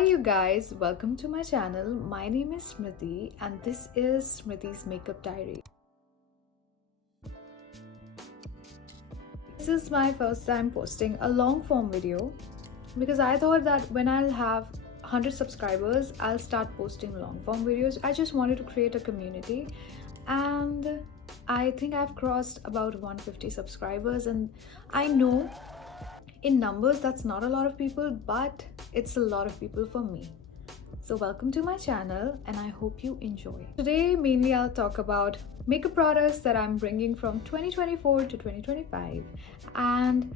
Hi you guys, welcome to my channel. My name is Smriti and this is Smriti's Makeup Diary. This is my first time posting a long form video because I thought that when I'll have 100 subscribers, I'll start posting long form videos. I just wanted to create a community and I think I've crossed about 150 subscribers, and I know in numbers that's not a lot of people, but it's a lot of people for me. So welcome to my channel and I hope you enjoy. Today mainly I'll talk about makeup products that I'm bringing from 2024 to 2025 and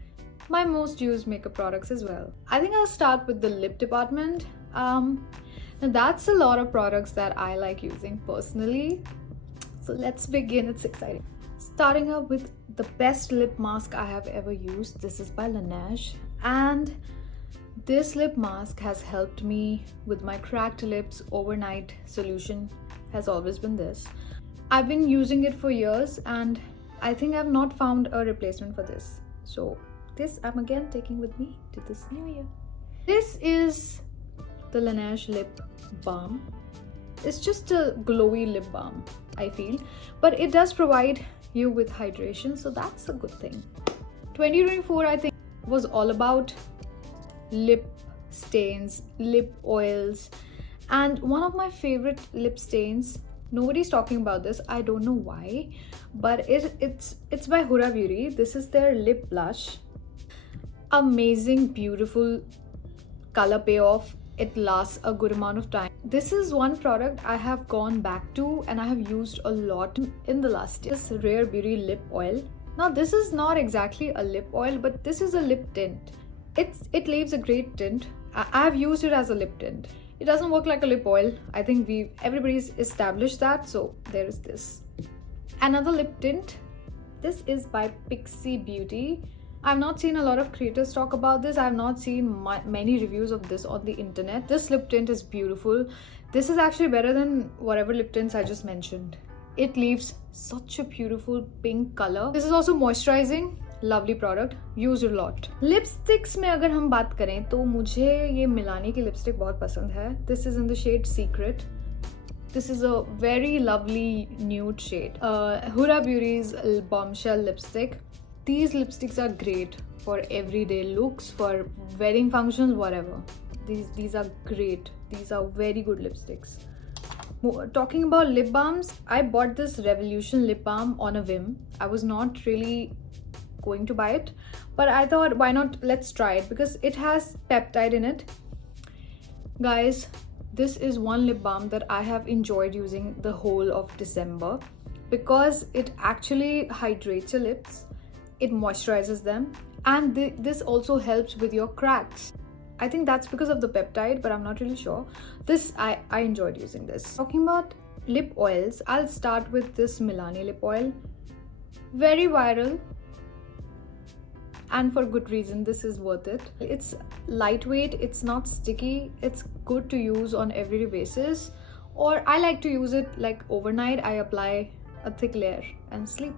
my most used makeup products as well. I think I'll start with the lip department. Now that's a lot of products that I like using personally. So let's begin, it's exciting. Starting up with the best lip mask I have ever used. This is by Laneige and this lip mask has helped me with my cracked lips. Overnight solution has always been this. I've been using it for years and I think I've not found a replacement for this. So this I'm again taking with me to this new year. This is the Laneige lip balm. It's just a glowy lip balm, I feel, but it does provide you with hydration, so that's a good thing. 2024 I think was all about lip stains, lip oils, and one of my favorite lip stains, nobody's talking about this, I don't know why, but it's by Huda Beauty. This is their lip blush. Amazing, beautiful color payoff. It lasts a good amount of time. This is one product I have gone back to and I have used a lot in the last year. This Rare Beauty lip oil. Now this is not exactly a lip oil, but this is a lip tint. It leaves a great tint. I have used it as a lip tint. It doesn't work like a lip oil. I think everybody's established that, so there is this. Another lip tint. This is by Pixie Beauty. I've not seen a lot of creators talk about this. I've not seen many reviews of this on the internet. This lip tint is beautiful. This is actually better than whatever lip tints I just mentioned. It leaves such a beautiful pink color. This is also moisturizing. Lovely product. Use it a lot. Lipsticks में अगर हम बात करें तो मुझे ये मिलानी की lipstick बहुत पसंद है. This is in the shade Secret. This is a very lovely nude shade. Huda Beauty's Bombshell lipstick. These lipsticks are great for everyday looks, for wedding functions, whatever. These are great. These are very good lipsticks. Talking about lip balms, I bought this Revolution lip balm on a whim. I was not really going to buy it, but I thought why not, let's try it because it has peptide in it. Guys, this is one lip balm that I have enjoyed using the whole of December because it actually hydrates your lips. It moisturizes them and this also helps with your cracks. I think that's because of the peptide, but I'm not really sure. This I enjoyed using this. Talking about lip oils, I'll start with this Milani lip oil. Very viral and for good reason. This is worth it. It's lightweight, it's not sticky, it's good to use on everyday basis, or I like to use it like overnight. I apply a thick layer and sleep.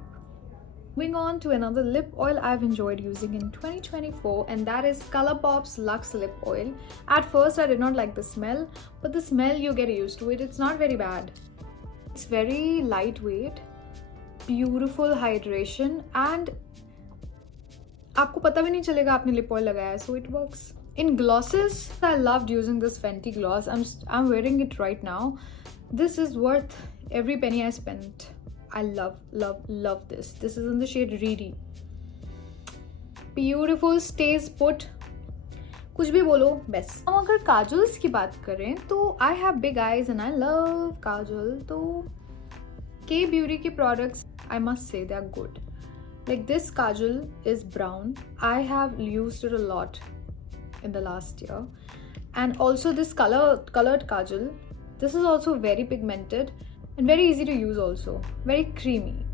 Moving on to another lip oil I've enjoyed using in 2024, and that is Colourpop's Luxe Lip Oil. At first I did not like the smell, but the smell you get used to it. It's not very bad. It's very lightweight, beautiful hydration, and आपको पता भी नहीं चलेगा आपने lip oil लगाया है, so it works. In glosses, I loved using this Fenty gloss. I'm wearing it right now. This is worth every penny I spent. I love this. This is in the shade Riri. Beautiful, stays put. कुछ भी बोलो, best. अब अगर kajals की बात करें तो I have big eyes and I love काजल. तो K Beauty के products, I must say they are good. Like this kajal is brown. I have used it a lot in the last year. And also this colored kajal. This is also very pigmented and very easy to use also. Very creamy.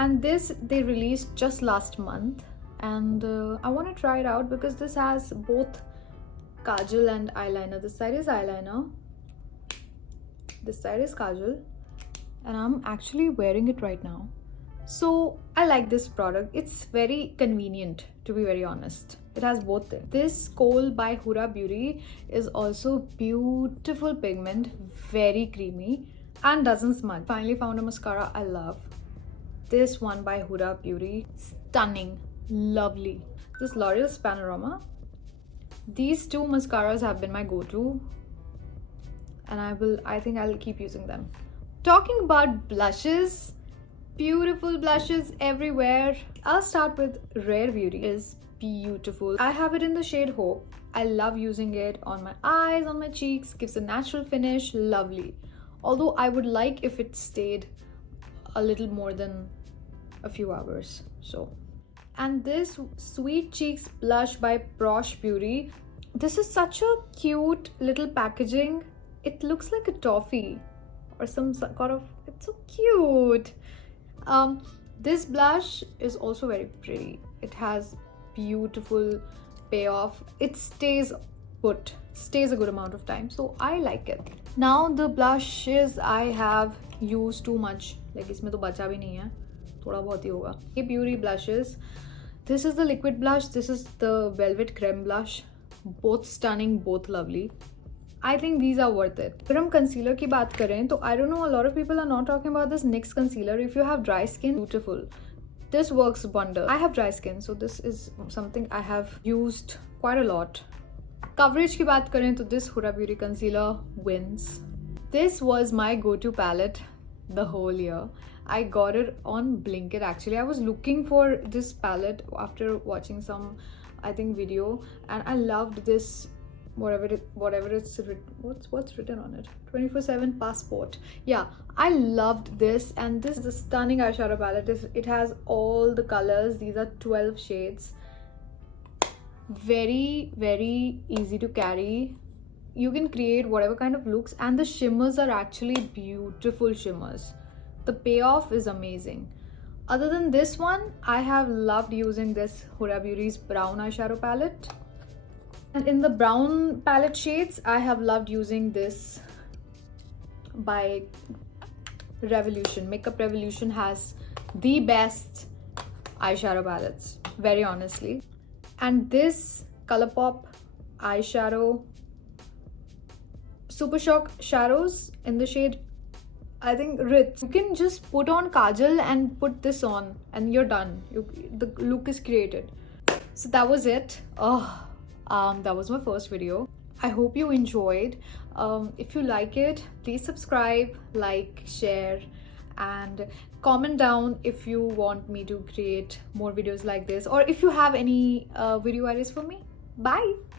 And this they released just last month. And I want to try it out because this has both kajal and eyeliner. This side is eyeliner. This side is kajal. And I'm actually wearing it right now. So I like this product. It's very convenient, to be very honest. It has both things. This Kohl by Huda Beauty is also beautiful pigment, very creamy and doesn't smudge. Finally found a mascara I love. This one by Huda Beauty, stunning, lovely. This L'Oreal's Panorama. These two mascaras have been my go-to, and I think I'll keep using them. Talking about blushes, beautiful blushes everywhere. I'll start with Rare Beauty. It is beautiful. I have it in the shade Hope. I love using it on my eyes, on my cheeks, gives a natural finish, lovely. Although I would like if it stayed a little more than a few hours. And this Sweet Cheeks blush by Prosh Beauty. This is such a cute little packaging. It looks like a toffee or some sort of, it's so cute. This blush is also very pretty. It has beautiful payoff. It stays put, stays a good amount of time, so I like it. Now the blushes I have used too much, like इसमें तो बचा भी नहीं है, थोड़ा बहुत ही होगा. ये beauty blushes. This is the liquid blush. This is the velvet creme blush. Both stunning, both lovely. I think these are worth it. अगर हम concealer की बात करें तो I don't know, a lot of people are not talking about this NYX concealer. If you have dry skin, beautiful. This works wonder. I have dry skin, so this is something I have used quite a lot. Coverage की बात करें तो this Huda Beauty concealer wins. This was my go-to palette the whole year. I got it on Blinkit actually. I was looking for this palette after watching some, I think, video, and I loved this, whatever it's written, what's written on it, 24/7 passport. Yeah, I loved this, and this is a stunning eyeshadow palette. It has all the colors. These are 12 shades. Very, very easy to carry. You can create whatever kind of looks, and the shimmers are actually beautiful shimmers. The payoff is amazing. Other than this one, I have loved using this Huda Beauty's brown eyeshadow palette. And in the brown palette shades, I have loved using this by Revolution. Makeup Revolution has the best eyeshadow palettes, very honestly. And this Colourpop eyeshadow Super Shock Shadows in the shade, I think, Ritz. You can just put on Kajal and put this on and you're done. The look is created. So that was it. That was my first video. I hope you enjoyed. If you like it, please subscribe, like, share, and comment down if you want me to create more videos like this, or if you have any video ideas for me. Bye.